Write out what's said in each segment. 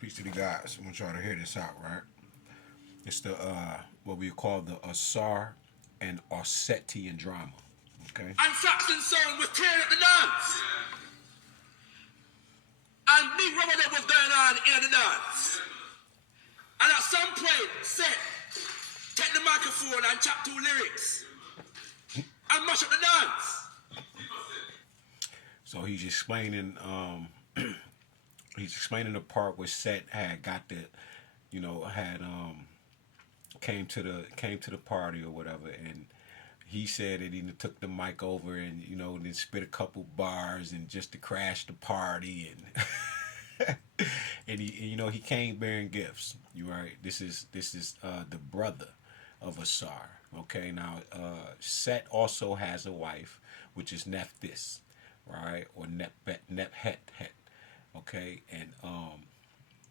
Peace to the guys. I want y'all to hear this out, right? It's the what we call the Asar and Ossetian drama. Okay. And Saxon sound was tearing up the dance. And big rubber that was going on in the dance. And at some point, Seth, take the microphone and chop two lyrics. And mash up the dance. So he's explaining he's explaining the part where Set had got the had came to the party or whatever, and he said that he took the mic over and then spit a couple bars and just to crash the party and and he came bearing gifts. You right. This is the brother of Asar. Okay, now Set also has a wife, which is Nephthys, right, or Nephet. Okay, and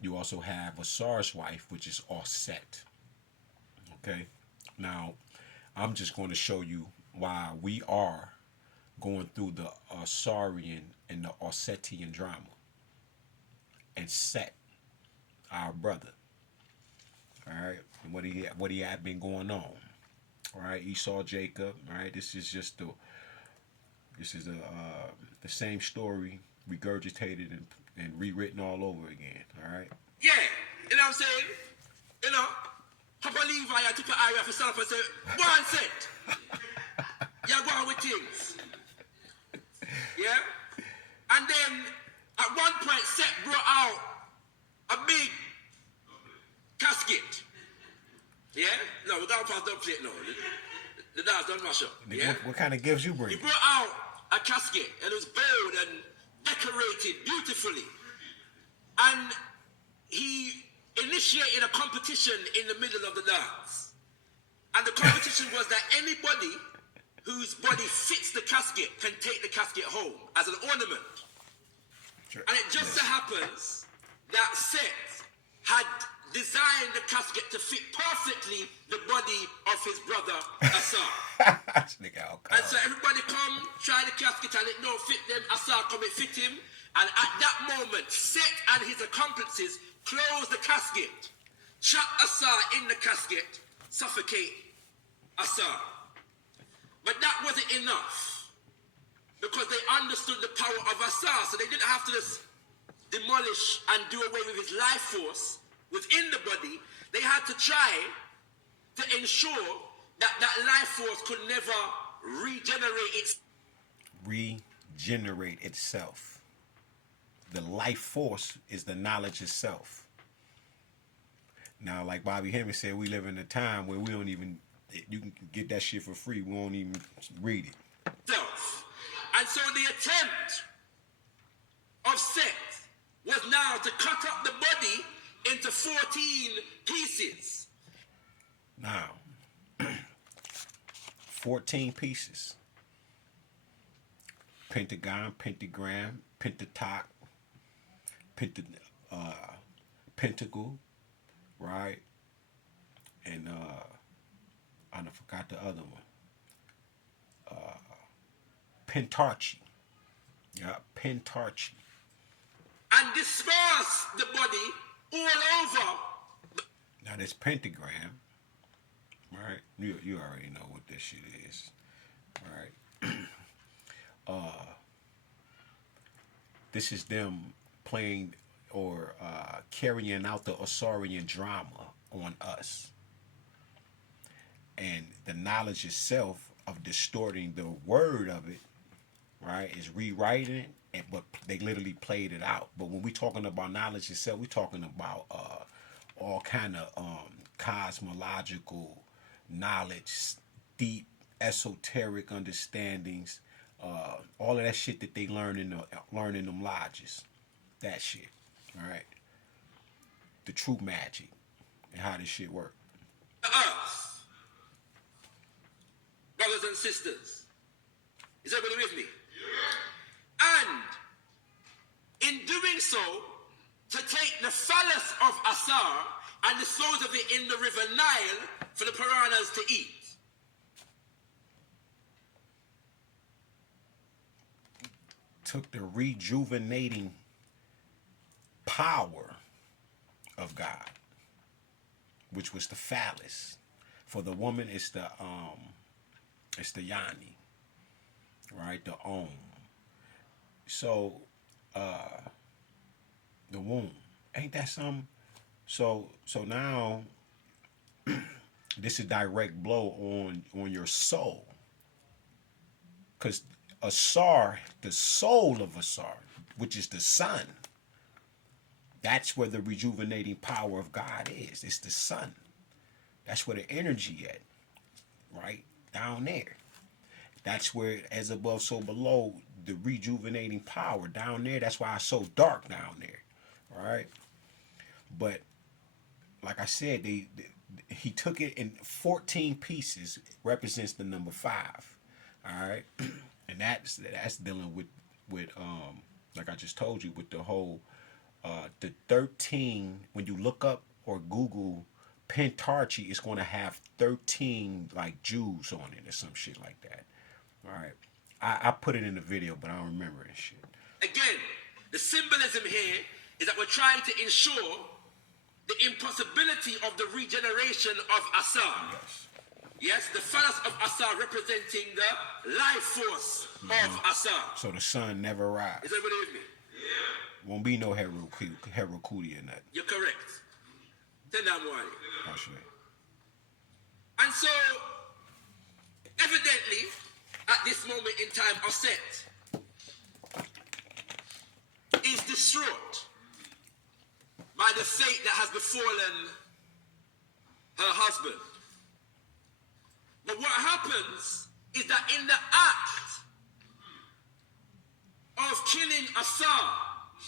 you also have Asar's wife, which is Osset. Okay, now I'm just going to show you why we are going through the Asarian and the Ossetian drama, and Set, our brother. All right, and what he had been going on. All right, Esau, Jacob. All right, this is the same story regurgitated and rewritten all over again. All right. Yeah, you know what I'm saying? You know, Papa Levi, I took an eye off himself and said, "Go on, set. You're going with things." Yeah? And then at one point, Seth brought out a big casket. Yeah? No, we're going past don't play it now. The dance don't mash up. Yeah? What kind of gifts you bring? He brought out a casket and it was gold and decorated beautifully. And he initiated a competition in the middle of the dance. And the competition was that anybody whose body fits the casket can take the casket home as an ornament. Sure. And it just so happens that Seth had designed the casket to fit perfectly the body of his brother Asar. And so everybody come, try the casket and it don't fit them. Asar come, it fit him. And at that moment, Seth and his accomplices close the casket, trap Asar in the casket, suffocate Asar. But that wasn't enough, because they understood the power of Asar, so they didn't have to just demolish and do away with his life force within the body. They had to try to ensure that that life force could never regenerate itself. The life force is the knowledge itself. Now, like Bobby Hemmings said, we live in a time where we don't even, you can get that shit for free. We won't even read it. And so the attempt of Seth was now to cut up the body into 14 pieces. Now, 14 pieces. Pentagon, pentagram, pentatonic, pentacle, right? And I forgot the other one. Pentarchy. Yeah, pentarchy. And disperse the body all over. Now this pentagram, right? You already know what this shit is, right? This is them playing or carrying out the Asarian drama on us. And the knowledge itself of distorting the word of it, right, is rewriting it, but they literally played it out. But when we're talking about knowledge itself, we're talking about all kind of cosmological knowledge, deep esoteric understandings, all of that shit that they learn in them lodges. That shit, all right? The true magic and how this shit work. Earth, brothers and sisters, is everybody with me? Yeah. And in doing so, to take the phallus of Asar and dispose of it in the river Nile for the piranhas to eat. Took the rejuvenating power of God, which was the phallus. For the woman, it's the yoni, right? The om. So, the womb. Ain't that something? So now this is direct blow on your soul. Because Asar, the soul of Asar, which is the sun, that's where the rejuvenating power of God is. It's the sun. That's where the energy at, right? Down there. That's where, as above, so below, the rejuvenating power down there. That's why it's so dark down there, right? But like I said, he took it in 14 pieces, represents the number 5. All right, and that's dealing with like I just told you, with the whole the 13. When you look up or Google Pentarchy, it's going to have 13 like Jews on it or some shit like that. All right, I put it in the video, but I don't remember it shit. Again, the symbolism here is that we're trying to ensure the impossibility of the regeneration of Asar. Yes. Yes, the phallus of Asar representing the life force of Asar. So the sun never rises. Is everybody with me? Yeah. Won't be no Herokudi or nothing. You're correct. Tendamwari. Actually. And so, evidently, at this moment in time, Osset is distraught by the fate that has befallen her husband. But what happens is that in the act of killing Asar,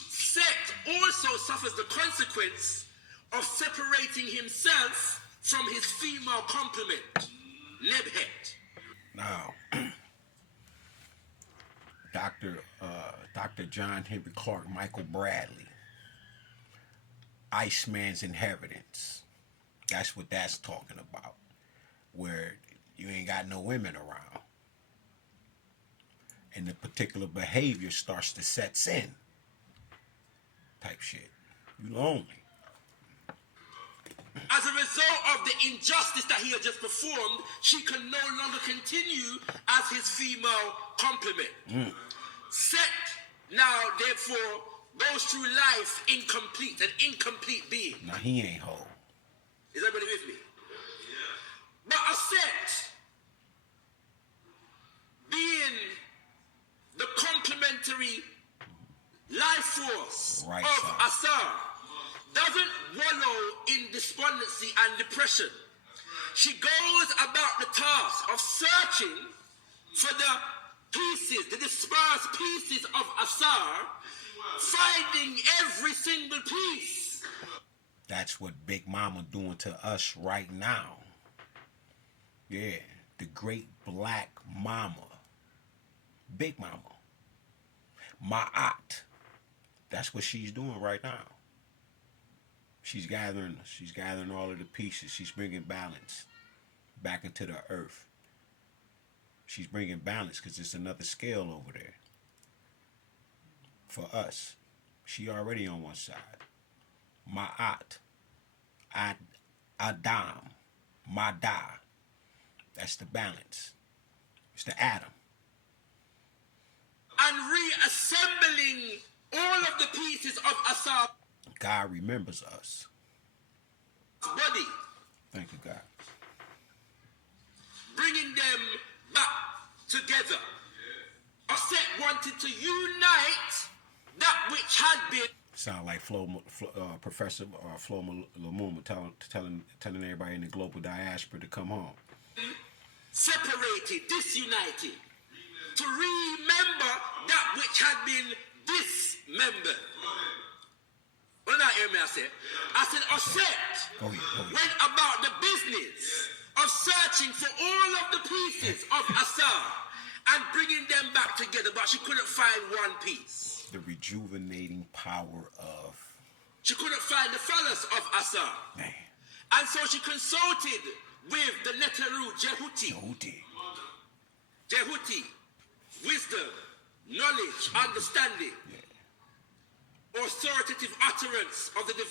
Set also suffers the consequence of separating himself from his female complement, Nebhet. Now, Dr. John Henry Clark Michael Bradley, Iceman's Inheritance. That's what that's talking about. Where you ain't got no women around. And the particular behavior starts to set in. Type shit. You lonely. As a result of the injustice that he had just performed, she can no longer continue as his female complement. Set now, therefore, goes through life incomplete, an incomplete being. Now he ain't whole. Is everybody with me? But a Set, being the complementary life force right, of Asar, doesn't wallow in despondency and depression. She goes about the task of searching for the pieces, the dispersed pieces of Asar, finding every single piece. That's what Big Mama doing to us right now. Yeah, the great black mama. Big Mama. Ma'at. That's what she's doing right now. She's gathering all of the pieces. She's bringing balance back into the earth. She's bringing balance because it's another scale over there. For us, she already on one side. Ma'at, Adam, Mada. That's the balance. It's the atom. And reassembling all of the pieces of Asar. God remembers us. Body. Thank you, God. Bringing them back together. Osset wanted to unite that which had been. Sound like Professor Flo Lamuma telling everybody in the global diaspora to come home. Separated, disunited. To remember that which had been dismembered. Well, now hear me, I said, Osset went about the business of searching for all of the pieces of Asar and bringing them back together, but she couldn't find one piece. The rejuvenating power of... She couldn't find the phallus of Asar. Man. And so she consulted with the Neteru Jehuti. Jehuti. Wisdom, knowledge, understanding, authoritative utterance of the divine.